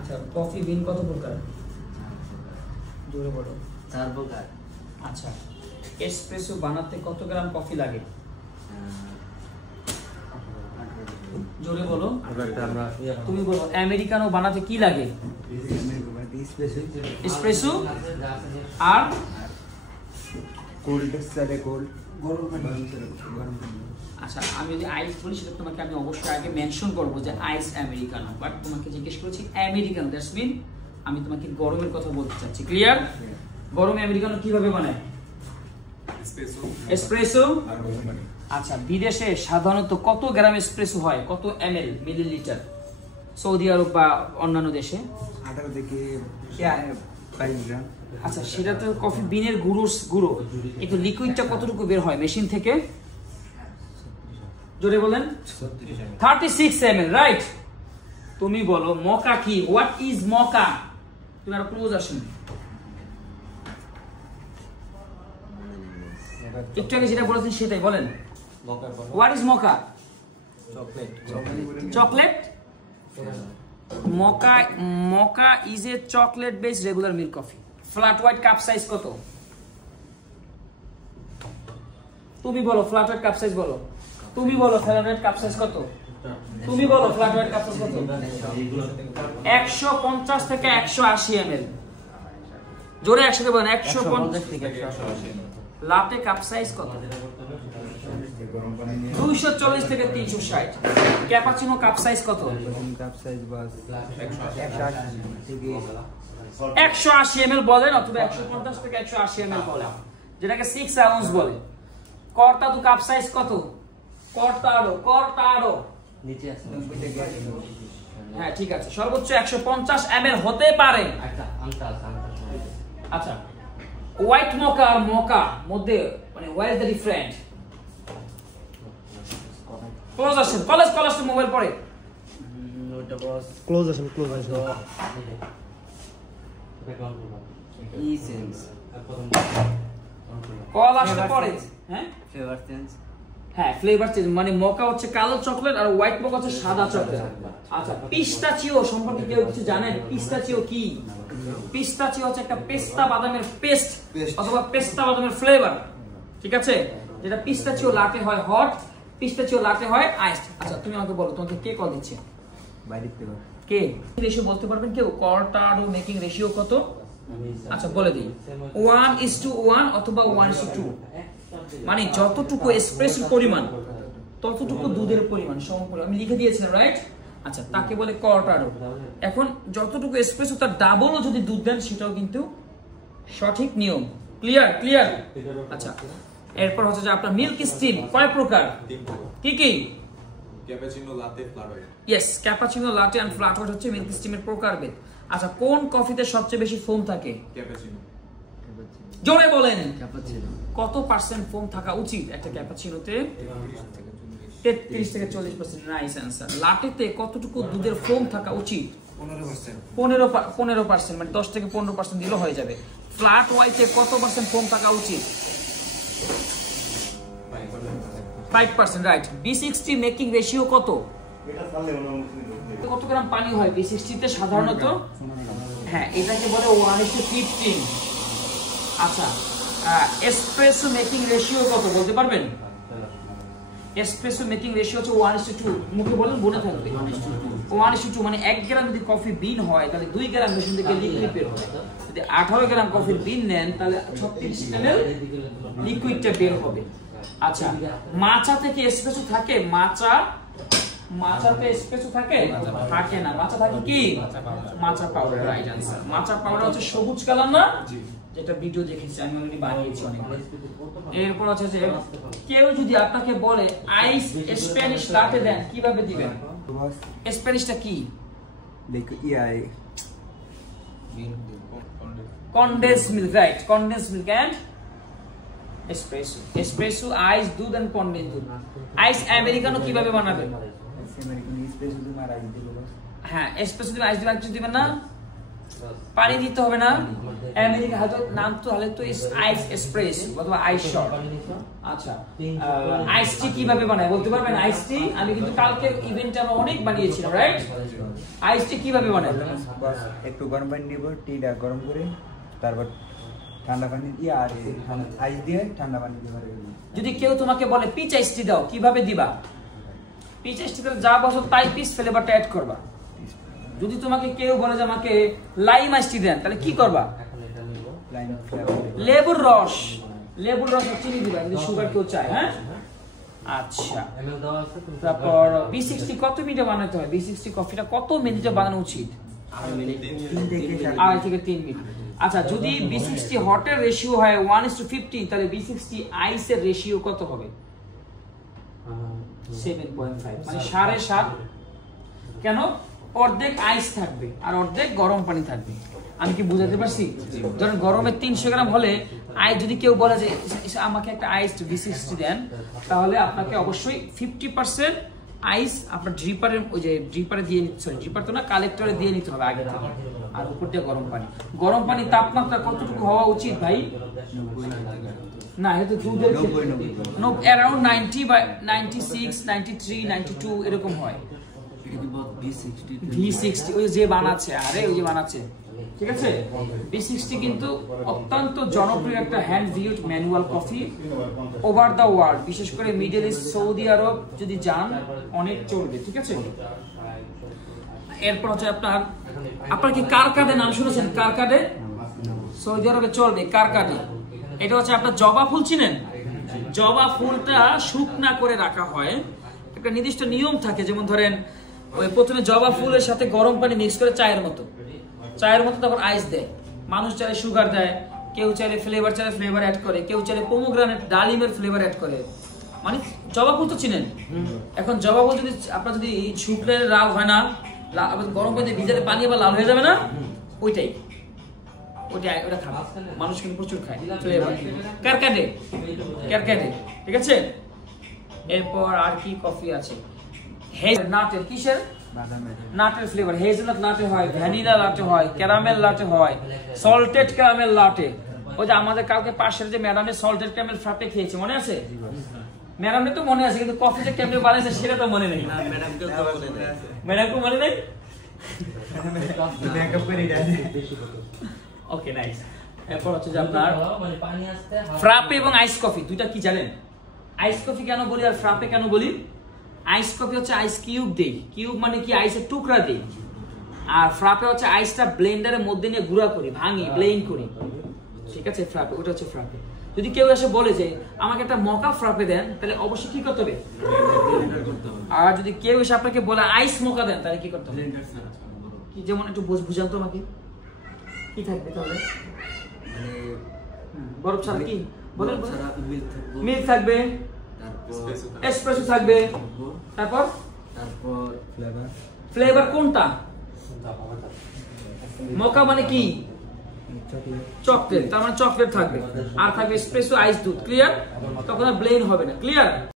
আচ্ছা কফি বিন কত প্রকার? জোরে বলো। 4 প্রকার। আচ্ছা এসপ্রেসো বানাতে কত গ্রাম কফি লাগে? জোরে বলো। তুমি বলো আমেরিকানো বানাতে কি লাগে? এসপ্রেসো আর কোল্ড সাথে কোল্ড আচ্ছা আমি যদি আইস বলি সেটা তোমাকে আমি অবশ্যই আগে মেনশন করবো যে আইস আমেরিকানো, বাট তোমাকে জিজ্ঞেস করেছি আমেরিকানো, দ্যাটস মিন আমি তোমাকে গরমের কথা বলতে চাচ্ছি। ক্লিয়ার? গরম আমেরিকানো কিভাবে বানায়? এসপ্রেসো। আচ্ছা বিদেশে সাধারণত কত গ্রাম এসপ্রেসো হয়, কত এমএল মিলিলিটার? সৌদি আরব বা অন্যান্য দেশে 18 থেকে 22 গ্রাম। আচ্ছা সেটা তো কফি বিনের গুঁড়ো, কিন্তু লিকুইডটা কতটুকু বের হয় মেশিন থেকে? জোরে বলেন। 36 ml, রাইট? তুমি বলো মকা কি? What is মকা? তুমি আর ক্লোজ আসুন। একটু আগে যেটা বলেছেন সেটাই বলেন। What is মকা? Chocolate. মকা is a chocolate based regular milk coffee. Flat white cup size কত? তুমি বলো ফ্ল্যাট হোয়াইট কাপ সাইজ বলো। তুমি বলো ফ্ল্যাট হোয়াইট কাপ সাইজ কত? তুমি বলো ফ্ল্যাট হোয়াইট কাপ সাইজ কত? 150 থেকে 180 ml। জোরে একসাথে বলেন 150 থেকে 180। লাতে কাপ সাইজ কত? 240 থেকে 360। ক্যাপাচিনো কাপ সাইজ কত? কাপ সাইজ বাস 180 ml বলেন, অথবা 150 থেকে 180 ml বলেন, যেটাকে 6 আউন্স বলে। কর্তাদু কাপ সাইজ কত? কর্তাডো নিচে আছে। হ্যাঁ ঠিক আছে, সর্বোচ্চ 150 ml হতে পারে। আচ্ছা হোয়াইট মোকা আর মোকা মধ্যে মানে what is the difference? Close আসেন, কলেজ তো মোবাইল পড়ে। ওটা বস ক্লোজ আসেন ই সেন্স কল আসলে পড়ে। হ্যাঁ ফ্লেভার সেন্স। হ্যাঁ ফ্লেভার চেঞ্জ, মানে মোকা হচ্ছে কালো চকলেট আর হোয়াইট মোকা হচ্ছে সাদা চকলেট। আচ্ছা পিস্তাচিও সম্পর্কে কেউ কিছু জানেন? পিস্তাচিও কি? পিস্তাচিও হচ্ছে একটা পেস্তা বাদামের পেস্ট অথবা পেস্তা বাদামের ফ্লেভার, ঠিক আছে? যেটা পিস্তাচিও লাটে হয় হট, পিস্তাচিও লাটে হয় আইসড। আচ্ছা তুমি আমাকে বলো তোমাকে কে কল দিচ্ছে? কে রেশিও বলতে পারবেন কেউ? কর্টাডো মেকিং রেশিও কত? আচ্ছা বলে দিই 1:1 অথবা 1:2, মানে যতটুকু এসপ্রেসোর পরিমাণ ততটুকু দুধের পরিমাণ সমপরিমাণ। আমি লিখে দিয়েছিলাম, রাইট? আচ্ছা তাকে বলে কর্টাডো। এখন যতটুকু এসপ্রেসো তার ডাবলও যদি দুধ দেন সেটাও কিন্তু সঠিক নিয়ম। ক্লিয়ার? আচ্ছা এরপর হচ্ছে যে আপনার মিল্ক স্টিম কয় প্রকার? কি কি? Cappuccino, latte, flat white. Yes, cappuccino, latte and flat white হচ্ছে মিল্ক স্টিমের প্রকারভেদ। আচ্ছা কোন কফিতে সবচেয়ে বেশি ফোম থাকে? ক্যাপাচিনো। জোরে বলেন ক্যাপাচিনো। কত পার্সেন্ট ফোম থাকা উচিত একটা ক্যাপাচিনোতে? 33 থেকে 40%। Nice answer. লাটেতে কতটুকু দুধের ফোম থাকা উচিত? 15%, মানে 10 থেকে 15% দিলেও হয়ে যাবে। ফ্ল্যাট হোয়াইটে কত পার্সেন্ট ফোম থাকা উচিত? 5%, রাইট। B60 মেকিং রেশিও কত? কত গ্রাম পানি হয় B60 তে সাধারণত? হ্যাঁ এটাকে বলে 1:15। আচ্ছা এসপ্রেসো মেকিং রেশিও কত বলতে পারবেন? এসপ্রেসো মেকিং রেশিও হচ্ছে 1:2। মুখে বলেন মনে থাকবে 1:2, মানে 1 গ্রাম যদি কফি বিন হয় তাহলে 2 গ্রাম মেশিন থেকে লিকুইড বের হবে। যদি 18 গ্রাম কফির বিন নেন তাহলে 36 ml লিকুইডটা বের হবে। আচ্ছা মাচা থেকে এসপ্রেসো থাকে? মাচাতে এসপ্রেসো থাকে না। মাচা থাকে কি? মাচা পাউডার, রাইট আনসার। মাচা পাউডার হচ্ছে সবুজ কালার না, যেটা ভিডিও দেখেছি আমি অলরেডি বানিয়েছি অনেক। এরপর হচ্ছে যে কেউ যদি আপনাকে বলে আইস স্প্যানিশ লাটে দেন কিভাবে দিবেন? স্প্যানিশটা কি? Condense milk, right? Condense milk and espresso ice দুধ এন্ড কনডেন্স দুধ। আইস আমেরিকানো কিভাবে বানাবেন? হ্যাঁ এসপ্রেসো দিয়ে আইস দিবেন, কিছু দিবেন না? পানি দিতে হবে না। আমেরিকা হয়তো নাম তো হলে তো আইস এক্সপ্রেস অথবা আইস শট। আচ্ছা, আইস টি কিভাবে বানায় বলতে পারবেন? আইস টি আমি কিন্তু কালকে ইভেন্টে আমরা অনেক বানিয়েছিলাম, রাইট? আইস টি কিভাবে বানায়? একটু গরম পানি নিব, টিটা গরম করে তারপর ঠান্ডা পানি দিয়ে আর আইস দিয়ে ঠান্ডা পানি দিয়ে। যদি কেউ তোমাকে বলে পিচ আইস টি দাও, কিভাবে দিবা? পিচ আইস টি যা বসো তাই পিচ ফ্লেভারটা অ্যাড করবা। যদি তোমাকে কেউ বলে যে আমাকে লাইম আইস টি দেন, তাহলে কি করবা? লেবুর রস আর চিনি দিবা যদি সুগার কেউ চায়। হ্যাঁ, আচ্ছা। তারপর B60 কত মিনিটে বানাতে হয়? B60 কফিটা কত মিনিটে বানানো উচিত? 2.5 থেকে 3 মিনিট। আচ্ছা, যদি B60 হটের রেশিও হয় 1:15, তাহলে B60 আইসের রেশিও কত হবে? 7.5, মানে 7.5। কেন? অর্ধেক আইস থাকবে আর অর্ধেক গরম পানি থাকবে। আমি কি বুঝাতে পারছি? ধরেন গরমে 300 গ্রাম হলে আইস, যদি কেউ বলে যে আমাকে একটা আইস B60 দেন, তাহলে আপনাকে অবশ্যই 50% আইস আপনার ড্রিপারের, ওই যে ড্রিপারে দিয়ে নিতে, সরি ড্রিপার তো না, কালেক্টরে দিয়ে নিতে হবে আগে থেকে। আর উপর দিয়ে গরম পানি। গরম পানি তাপমাত্রা কতটুকু হওয়া উচিত ভাই? না, এটা তো দুধের অ্যারাউন্ড 90 বা 96, 93, 92 এরকম হয়। V60 ওই যে বানাচ্ছে, আরে ওই যে বানাচ্ছে, ঠিক আছে? B60 কিন্তু অত্যন্ত জনপ্রিয় একটা hand viewed manual coffee over the world, বিশেষ করে মিডল ইস্ট, সৌদি আরব যদি যান অনেক চলবে, ঠিক আছে? এরপর হচ্ছে আপনার কি কারকাডে নাম শুনেছেন? কারকাডে সৌদি আরবে চলবে। কারকাডে এটা হচ্ছে আপনার জবা ফুল, চিনেন? জবা ফুলটা শুকনা করে রাখা হয়, একটা নির্দিষ্ট নিয়ম থাকে। যেমন ধরেন ওই প্রথমে জবা ফুলের সাথে গরম পানি মিক্স করে চায়ের মতো তখন আইস দেয়। মানুষ চাইলে সুগার দেয়, কেউ চাইলে ফ্লেভার চাইলে ফ্লেভার অ্যাড করে, কেউ চাইলে পোমোগ্রানেট ডালিমের ফ্লেভার অ্যাড করে। মানে জবা ফুল তো চিনেন? এখন জবা ফুল যদি আপনার যদি শুকলে লাল হয় না, গরম পানিতে ভিজালে পানি আবার লাল হয়ে যাবে না, ওইটা খাবে মানুষ, কিন্তু প্রচুর খায়। কারকাডে, ঠিক আছে? এরপর আর কি কফি আছে? নাটের, কিসের? নাটের ফ্লেভার। হেজেলনাট লাটে হয়, ভ্যানিলা লাটে হয়, ক্যারামেল লাটে হয়, সল্টেড ক্যারামেল লাটে। ওই যে আমাদের কালকে পাশের যে ম্যাডামের সল্টেড ক্যারামেল ফ্রাপে খেয়েছে, মনে আছে? ম্যাডামের তো মনে আছে, কিন্তু কফি যে কেমনে বানাইছে সেটা তো মনে নেই। ম্যাডামকে মনে নেই? ওকে, নাইস। এরপর হচ্ছে যে আপনার ফ্রাপে এবং আইস কফি দুইটা কি জানেন? আইস কফি কেন বলি আর ফ্রাপে কেন বলি? আইস কফি হচ্ছে আইস কিউব দেই, কিউব মানে কি আইসের টুকরা দেই। আর ফ্রাপে হচ্ছে আইসটা ব্লেন্ডারের মধ্যে নিয়ে গুঁড়া করি, ভাঙি, ব্লেন্ড করি, ঠিক আছে? ফ্রাপে, ওটা হচ্ছে ফ্রাপে। যদি কেউ এসে বলে যে আমাকে একটা মকা ফ্রাপে দেন, তাহলে অবশ্যই কি করতে হবে? আর যদি কেউ এসে আপনাকে বলে আইস মকা দেন, তাহলে কি করতে হবে? কি, যেমন একটু বুঝান তো আমাকে, কি থাকবে তাহলে? বরফ ছাড়া কি বলেন? মিল্ক থাকবে, এসপ্রেসো থাকবে, তারপর ফ্লেভার কোনটা? মোকা মানে কি? চকলেট, তার মানে চকলেট থাকবে, আর থাকবে এসপ্রেসো, আইস, দুধ। ক্লিয়ার? তখন আর ব্লেন্ড হবে না। ক্লিয়ার?